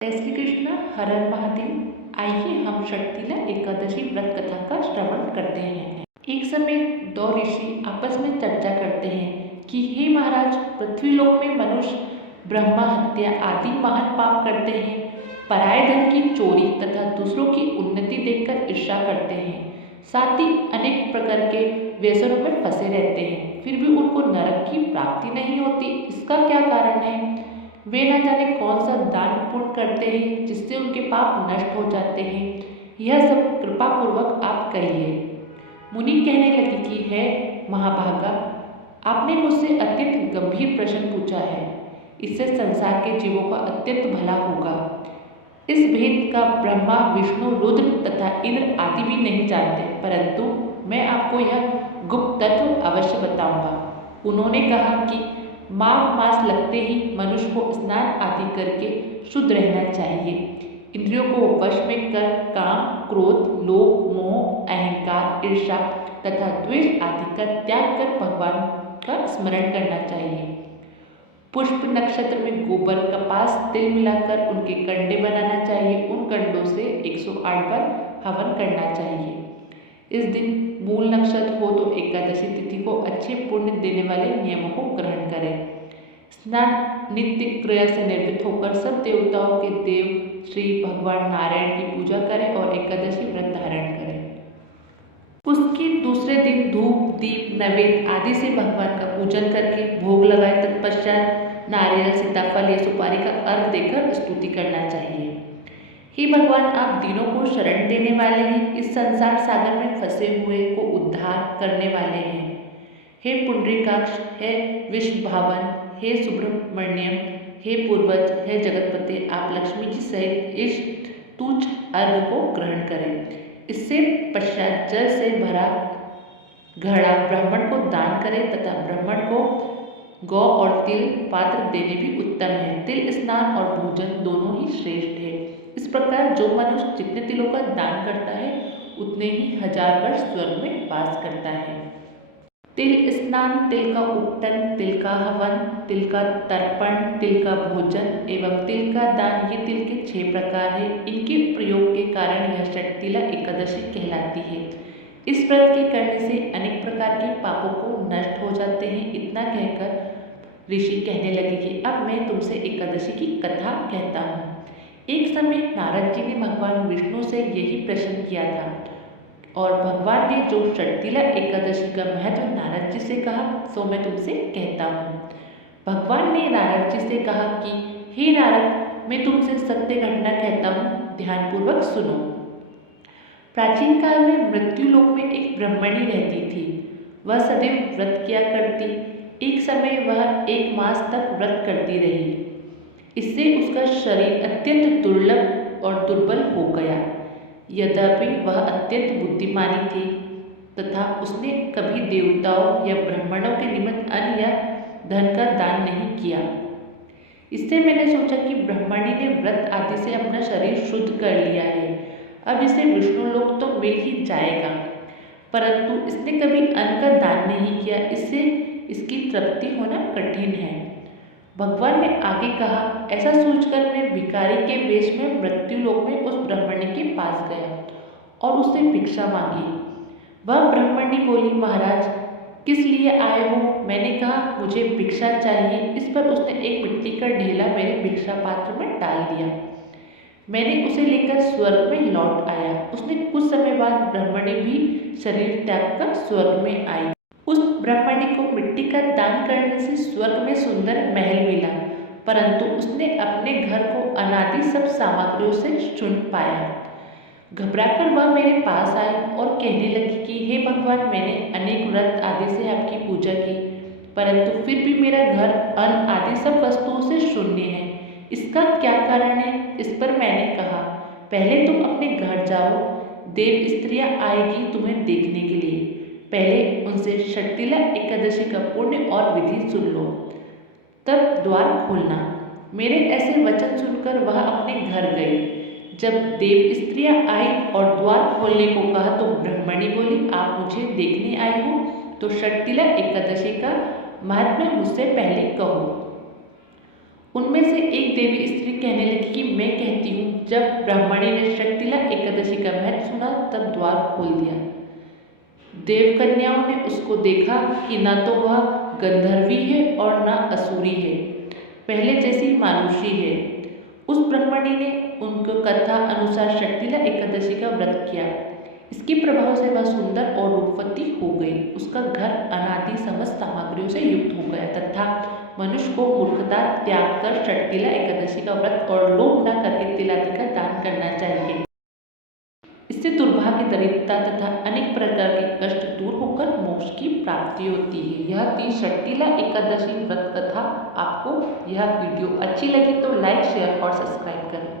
जय श्री कृष्ण। हर हर महादेव। आइए हम शक्तिला एकादशी व्रत कथा का श्रवण करते हैं। एक समय दो ऋषि आपस में चर्चा करते हैं कि हे महाराज, पृथ्वीलोक में मनुष्य ब्रह्मा हत्या आदि महान पाप करते हैं, पराये धन की चोरी तथा दूसरों की उन्नति देखकर ईर्ष्या करते हैं, साथ ही अनेक प्रकार के व्यसनों में फंसे रहते हैं, फिर भी उनको नरक की प्राप्ति नहीं होती। इसका क्या कारण है? वे न जाने कौन सा दान पुण्य करते हैं जिससे उनके पाप नष्ट हो जाते हैं। यह सब कृपा पूर्वक आप कहिए। मुनि कहने लगे कि हे महाभागा, आपने मुझसे अत्यंत गंभीर प्रश्न पूछा है। इससे संसार के जीवों का अत्यंत भला होगा। इस भेद का ब्रह्मा, विष्णु, रुद्र तथा इंद्र आदि भी नहीं जानते, परंतु मैं आपको यह गुप्त तत्व अवश्य बताऊंगा। उन्होंने कहा कि माघ मास लगते ही मनुष्य को स्नान आदि करके शुद्ध रहना चाहिए। इंद्रियों को वश में कर काम, क्रोध, लोभ, मोह, अहंकार, ईर्ष्या तथा द्वेष आदि का त्याग कर भगवान का स्मरण करना चाहिए। पुष्प नक्षत्र में गोबर, कपास, तिल मिलाकर उनके कंडे बनाना चाहिए। उन कंडों से 108 बार हवन करना चाहिए। इस दिन मूल नक्षत्र हो तो एकादशी तिथि को अच्छे पुण्य देने वाले नियमों को ग्रहण करें। स्नान नित्य क्रिया से निवृत्त होकर सब देवताओं के देव श्री भगवान नारायण की पूजा करें और एकादशी व्रत धारण करें। उसके दूसरे दिन धूप, दीप, नैवेद्य आदि से भगवान का पूजन करके भोग लगाए। तत्पश्चात नारियल, सीताफल या सुपारी का अर्घ देकर स्तुति करना चाहिए। हे भगवान, आप दीनों को शरण देने वाले हैं, इस संसार सागर में फंसे हुए को उद्धार करने वाले हैं। हे पुंडरीकाक्ष, हे विश्वभावन, हे सुब्रमण्यम, हे पूर्वज, हे जगतपते, आप लक्ष्मी जी सहित इस तुच्छ अर्घ को ग्रहण करें। इससे पश्चात जल से भरा घड़ा ब्राह्मण को दान करें तथा ब्राह्मण को गौ और तिल पात्र देने भी उत्तम है। तिल स्नान और भोजन दोनों ही श्रेष्ठ है। इस प्रकार जो मनुष्य जितने तिलों का दान करता है उतने ही 1000 वर्ष स्वर्ग में वास करता है। तिल स्नान, तिल का उपटन, तिल का हवन, तिल का तर्पण, तिल का भोजन एवं तिल का दान, ये तिल के 6 प्रकार हैं। इनके प्रयोग के कारण यह षटतिला एकादशी कहलाती है। इस व्रत के करने से अनेक प्रकार के पापों को नष्ट हो जाते हैं। इतना कहकर ऋषि कहने लगे कि अब मैं तुमसे एकादशी की कथा कहता हूँ। एक समय नारद जी ने भगवान विष्णु से यही प्रश्न किया था और भगवान ने जो षटतिला एकादशी का महत्व नारद जी से कहा सो मैं तुमसे कहता हूँ। भगवान ने नारद जी से कहा कि हे नारद, मैं तुमसे सत्य घटना कहता हूँ, ध्यानपूर्वक सुनो। प्राचीन काल में मृत्युलोक में एक ब्रह्मणी रहती थी। वह सदैव व्रत किया करती। एक समय वह 1 मास तक व्रत करती रही। इससे उसका शरीर अत्यंत दुर्लभ और दुर्बल हो गया। यद्यपि वह अत्यंत बुद्धिमानी थी तथा उसने कभी देवताओं या ब्राह्मणों के निमित्त अन्न या धन का दान नहीं किया। इससे मैंने सोचा कि ब्रह्मणी ने व्रत आदि से अपना शरीर शुद्ध कर लिया है, अब इसे विष्णु लोक तो मिल ही जाएगा, परंतु इसने कभी अन्न का दान नहीं किया, इससे इसकी तृप्ति होना कठिन है। भगवान ने आगे कहा, ऐसा सोचकर मैं भिखारी के वेश में मृत्युलोक में उस ब्रह्मणी के पास गया और उससे भिक्षा मांगी। वह ब्रह्मणी बोली, महाराज किस लिए आए हो? मैंने कहा, मुझे भिक्षा चाहिए। इस पर उसने एक मिट्टी का ढेला मेरे भिक्षा पात्र में डाल दिया। मैंने उसे लेकर स्वर्ग में लौट आया। उसने कुछ समय बाद ब्रह्मणी भी शरीर त्याग कर स्वर्ग में आई। उस ब्रह्मणी को मिट्टी का दान करने से स्वर्ग में सुंदर महल मिला, परंतु उसने अपने घर को अनादि सब सामग्रियों से शून्य पाया। घबराकर वह मेरे पास आई और कहने लगी कि हे भगवान, मैंने अनेक व्रत आदि से आपकी पूजा की, परंतु फिर भी मेरा घर अन्न आदि सब वस्तुओं से शून्य है। इसका क्या कारण है? इस पर मैंने कहा, पहले तुम अपने घर जाओ, देव स्त्रियाँ आएगी तुम्हें देखने के लिए। पहले उनसे षटतिला एकादशी का पुण्य और विधि सुन लो, तब द्वार खोलना। मेरे ऐसे वचन सुनकर वह अपने घर गई। जब देव स्त्रियाँ आई और द्वार खोलने को कहा तो ब्रह्मणी बोली, आप मुझे देखने आई हो तो षटतिला एकादशी का महात्म्य मुझसे पहले कहो। उनमें से एक देवी स्त्री कहने लगी कि मैं कहती हूँ, जब ब्राह्मणी ने शक्तिला एकादशी का महत्व सुना तब द्वार खोल दिया। देवकन्याओं ने उसको देखा कि न तो वह गंधर्वी है और न असुरी है, पहले जैसी मानुषी है। उस ब्राह्मणी ने उनको कथा अनुसार शक्तिला एकादशी का व्रत किया। इसके प्रभाव से वह सुंदर और रूपवती हो गई। उसका घर अनादि समस्त सामग्रियों से युक्त हो गया तथा मनुष्य को मूर्खता त्याग कर शक्तिला एकादशी का व्रत और लोभ न करके तिलादि का दान करना चाहिए। इससे दुर्भाग्य, दरिद्रता तथा अनेक प्रकार के कष्ट दूर होकर मोक्ष की प्राप्ति होती है। यह थी शक्तिला एकादशी व्रत कथा। आपको यह वीडियो अच्छी लगी तो लाइक, शेयर और सब्सक्राइब करें।